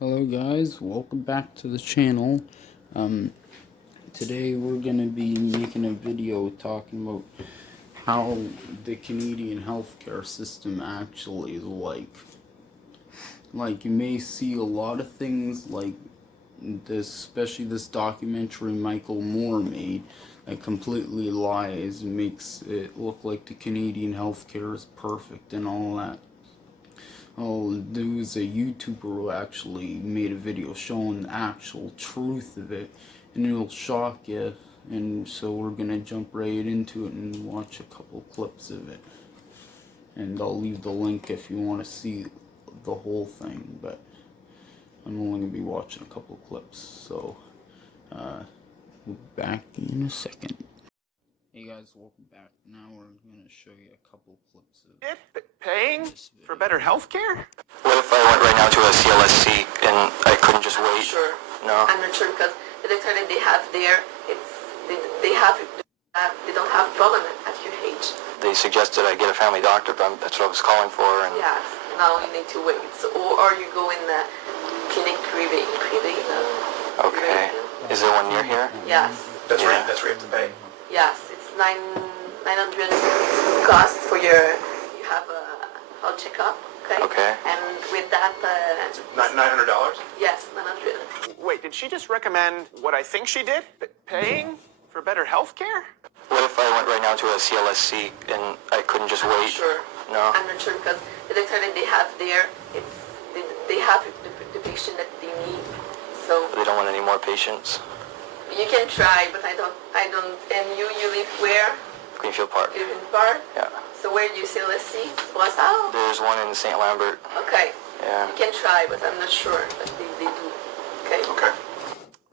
Hello guys, welcome back to the channel. Today we're going to be making a video talking about how the Canadian healthcare system actually is like. You may see a lot of things like this, especially this documentary Michael Moore made, that completely lies and makes it look like the Canadian healthcare is perfect and all that. Oh, there was a YouTuber who actually made a video showing the actual truth of it, and it'll shock you. And so we're gonna jump right into it and watch a couple clips of it. And I'll leave the link if you want to see the whole thing, but I'm only gonna be watching a couple clips. So, we'll be back in a second. Hey guys, welcome back. Now we're gonna show you a couple clips of paying for better health care? What if I went right now to a CLSC and I couldn't just wait? Sure. No. I'm not sure because the doctor that they have there, they don't have problem at your age. They suggested I get a family doctor, but that's what I was calling for. And Yes. Now you need to wait. So, or you go in the clinic privé. Okay. Is there one near here? Yes. That's right. That's where you have to pay. Yes. It's 900 cost for your. You have a health checkup. Okay. Okay. And with that. $900? Yes, 900. Wait, did she just recommend what I think she did? Paying for better health care? What if I went right now to a CLSC and I couldn't just wait? Sure. No. I'm not sure because the doctor that they have there, they have the patient that they need. So They don't want any more patients? you can try, but I don't. And you live where? Greenfield Park. You live in Park. Yeah. So where do you say? Let's see. What's out? There's one in St. Lambert. Okay. Yeah. You can try, but I'm not sure. But they do. Okay. Okay.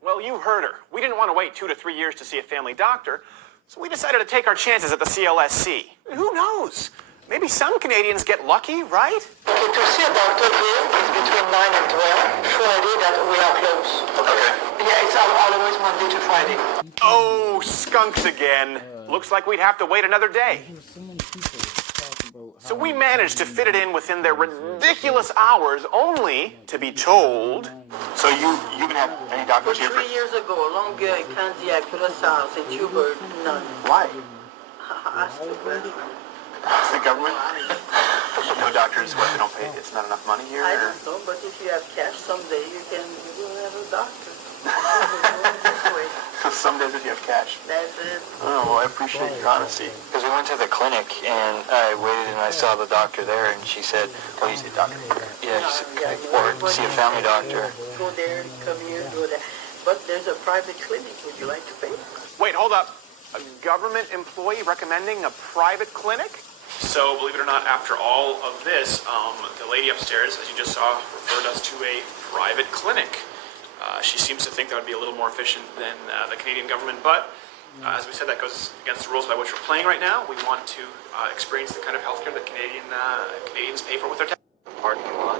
Well, you heard her. We didn't want to wait 2 to 3 years to see a family doctor, so we decided to take our chances at the CLSC. Who knows? Maybe some Canadians get lucky, right? Okay, to see a doctor here is between 9 and 12. Friday that we are closed. Okay. Yeah, it's always Monday to Friday. Oh, skunks again. Looks like we'd have to wait another day. so many people talk about So we managed to fit it in within their ridiculous hours, only to be told. So you can have any doctors here 3 years ago, Longueuil, Candiac, Ressars, and Hubert, none. Why? Ask the question. The government? No doctors, what, they don't pay? It's not enough money here? I Or? don't know, but if you have cash someday, you will have a doctor. This way. Some days if you have cash. That's it. Oh, well, I appreciate your honesty. Because we went to the clinic and I waited and I saw the doctor there and she said, Oh, you see a doctor? yeah, she said, or see a family doctor. Go there, come here, go there. But there's a private clinic. Would you like to pay? Wait, hold up. A government employee recommending a private clinic? So, believe it or not, after all of this, the lady upstairs, as you just saw, referred us to a private clinic. She seems to think that would be a little more efficient than the Canadian government, but as we said, that goes against the rules by which we're playing right now. We want to experience the kind of healthcare that Canadians pay for with their tax. Parking lot.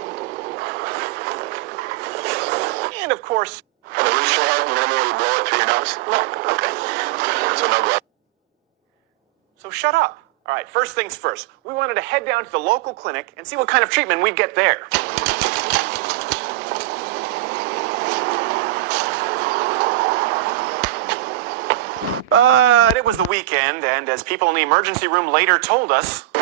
And of course, The rooster head, you normally blow it through your nose? No. Okay. So no blood. so shut up. All right, first things first. We wanted to head down to the local clinic and see what kind of treatment we'd get there. But it was the weekend, and as people in the emergency room later told us, So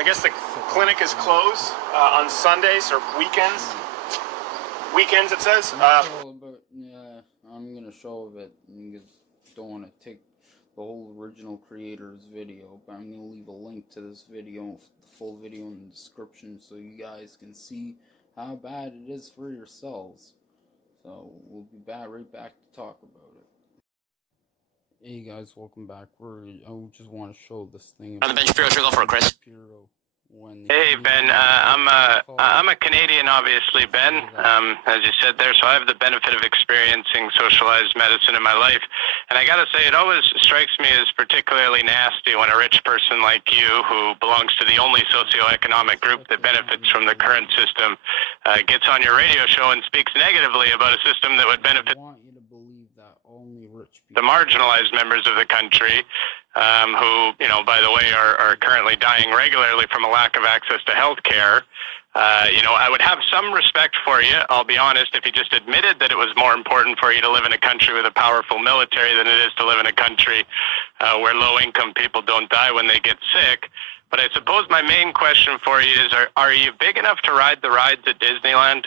I guess the clinic is closed on Sundays or weekends. Weekends, it says. I'm gonna show it. You just don't want to take the whole original creator's video, but I'm gonna leave a link to this video, the full video in the description, so you guys can see how bad it is for yourselves. So we'll be right back to talk about it. Hey guys, welcome back. I just want to show this thing. On the bench, Shapiro, go for it, Chris. Hey Ben, I'm a Canadian, obviously, Ben. As you said there, so I have the benefit of experiencing socialized medicine in my life, and I gotta say, it always strikes me as particularly nasty when a rich person like you, who belongs to the only socioeconomic group that benefits from the current system, gets on your radio show and speaks negatively about a system that would benefit the marginalized members of the country, who, by the way, are currently dying regularly from a lack of access to health care. I would have some respect for you, I'll be honest, if you just admitted that it was more important for you to live in a country with a powerful military than it is to live in a country where low-income people don't die when they get sick. But I suppose my main question for you is, are you big enough to ride the rides at Disneyland?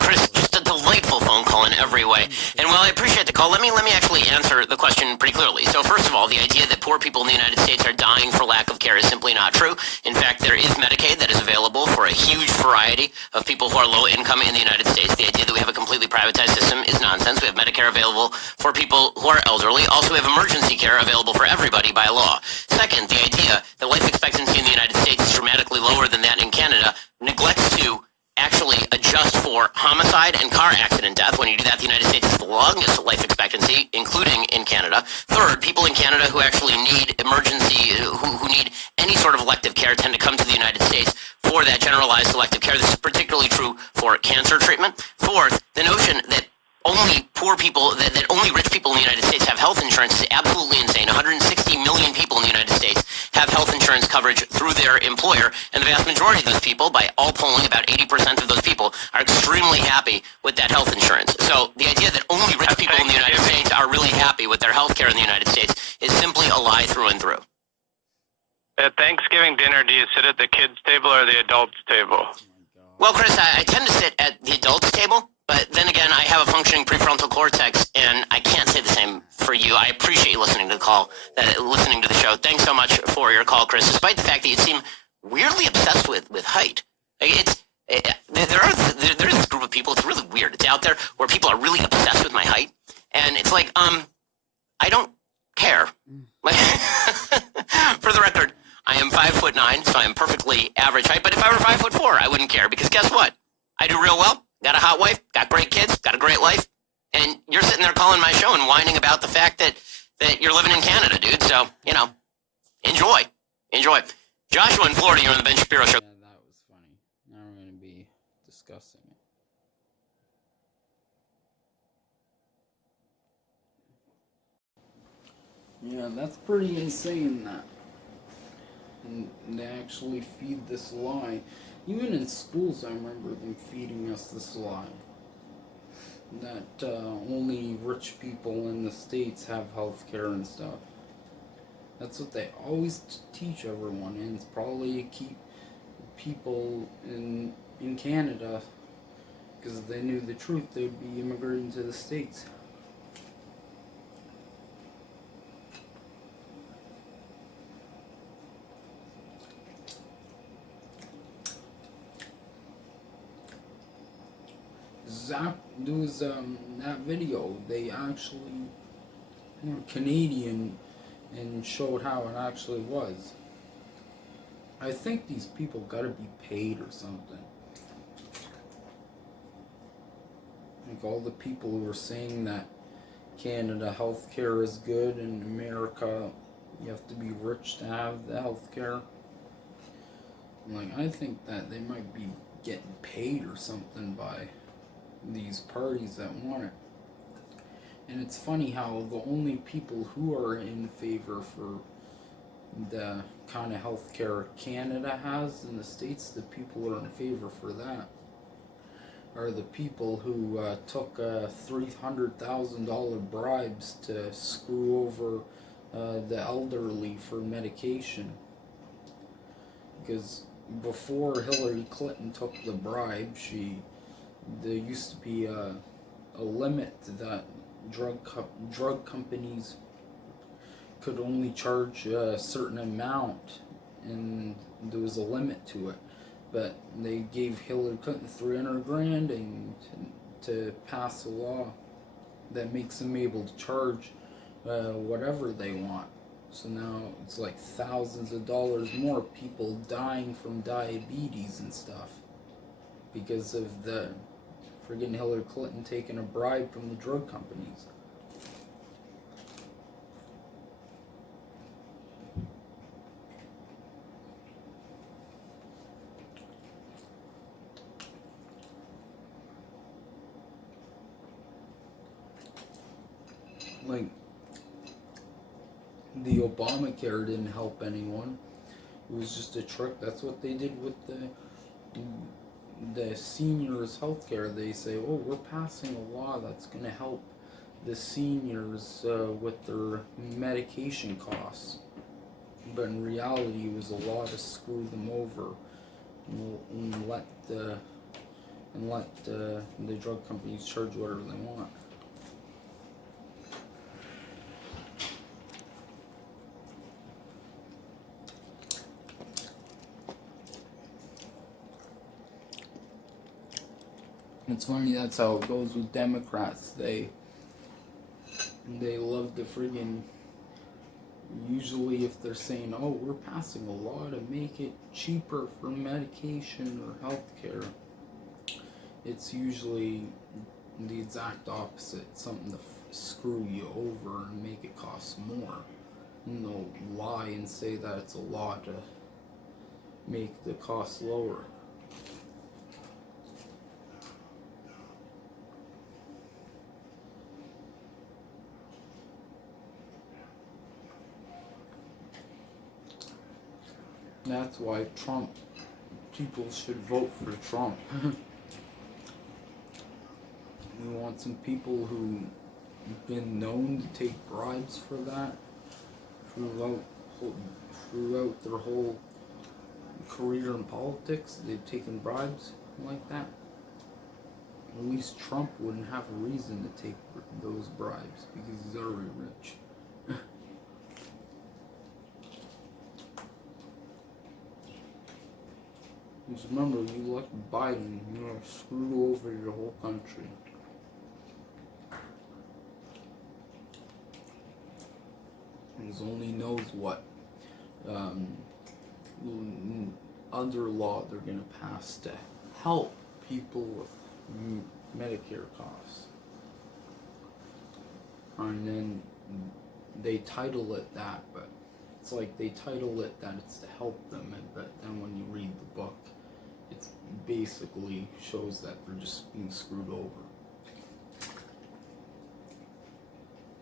Chris, just a delightful phone call in every way. And while I appreciate the call, let me actually answer the question pretty clearly. So first of all, the idea that poor people in the United States are dying for lack of care is simply not true. In fact, there is Medicaid that is available for a huge variety of people who are low income in the United States. The idea that we have a completely privatized system is nonsense. We have Medicare available for people who are elderly. Also, we have emergency care available for everybody by law. Second, the idea that life expectancy in the United States is dramatically lower than that in Canada neglects to actually adjust for homicide and car accident death. When you do that, the United States is the longest life expectancy, including in Canada. Third, people in Canada who actually need emergency, who need any sort of elective care tend to come to the United States for that generalized elective care. This is particularly true for cancer treatment. Fourth, the notion that only poor people, that only rich people in the United States have health insurance is absolutely insane. 160 million people in the United States have health insurance coverage through their employer, and the vast majority of those people, by all polling, about 80% of those people are extremely happy with that health insurance. So the idea that only rich people in the United States are really happy with their health care in the United States is simply a lie through and through. At Thanksgiving dinner, do you sit at the kids' table or the adults' table? Well, Chris, I tend to sit at the adults' table. But then again, I have a functioning prefrontal cortex, and I can't say the same for you. I appreciate you listening to the call, listening to the show. Thanks so much for your call, Chris. Despite the fact that you seem weirdly obsessed with height, there is this group of people. It's really weird. It's out there where people are really obsessed with my height, and it's like, I don't care. For the record, I am 5'9", so I am perfectly average height. But if I were 5'4", I wouldn't care, because guess what? I do real well. Got a hot wife, got great kids, got a great life, and you're sitting there calling my show and whining about the fact that you're living in Canada, dude. So, enjoy. Joshua in Florida, you're on the Ben Shapiro Show. Yeah, that was funny. Now we're going to be discussing it. Yeah, that's pretty insane, that. And they actually feed this lie. Even in schools, I remember them feeding us this lie. That only rich people in the States have health care and stuff. That's what they always teach everyone, and it's probably to keep people in Canada, because if they knew the truth, they'd be immigrating to the States. That video, they actually were Canadian and showed how it actually was. I think these people gotta be paid or something. Like all the people who are saying that Canada healthcare is good and America you have to be rich to have the healthcare. Like, I think that they might be getting paid or something by these parties that want it. And it's funny how the only people who are in favor for the kind of healthcare Canada has in the States, the people who are in favor for that are the people who took $300,000 bribes to screw over the elderly for medication. Because before Hillary Clinton took the bribe, there used to be a limit that drug companies could only charge a certain amount, and there was a limit to it. But they gave Hillary Clinton $300,000 and to pass a law that makes them able to charge whatever they want. So now it's like thousands of dollars more people dying from diabetes and stuff because of the friggin' Hillary Clinton taking a bribe from the drug companies. Like, the Obamacare didn't help anyone. It was just a trick. That's what they did with the seniors' healthcare, they say, oh, we're passing a law that's going to help the seniors with their medication costs. But in reality, it was a law to screw them over and let the drug companies charge whatever they want. It's funny, that's how it goes with Democrats. They love to friggin', usually if they're saying, oh, we're passing a law to make it cheaper for medication or healthcare, it's usually the exact opposite, something to screw you over and make it cost more. And they'll lie and say that it's a law to make the cost lower. That's why people should vote for Trump. We want some people who've been known to take bribes for that throughout their whole career in politics. They've taken bribes like that. At least Trump wouldn't have a reason to take those bribes because he's already rich. Just remember, you elect Biden, you're gonna screw over your whole country. He only knows what other law they're gonna pass to help people with Medicare costs. And then they title it that, but it's like they title it that it's to help them, but then when you read the book, it basically shows that they're just being screwed over.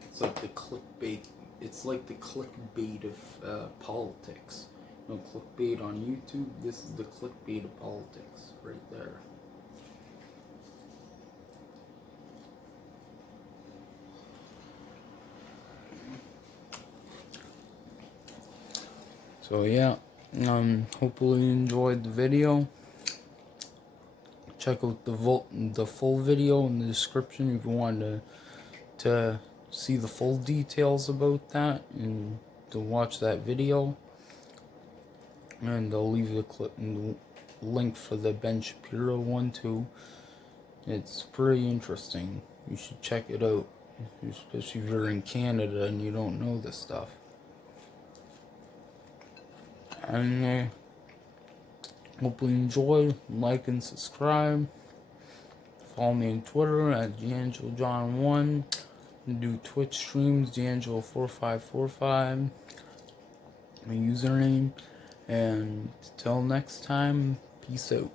It's like the clickbait. It's like the clickbait of politics. You know, clickbait on YouTube. This is the clickbait of politics, right there. So yeah, hopefully you enjoyed the video. Check out the full video in the description if you want to see the full details about that and to watch that video. And I'll leave the link for the Ben Shapiro one too. It's pretty interesting. You should check it out, especially if you're in Canada and you don't know this stuff. And hopefully you enjoy, like and subscribe. Follow me on Twitter at DangeloJohn1. Do Twitch streams, D'Angelo4545. My username. And till next time, peace out.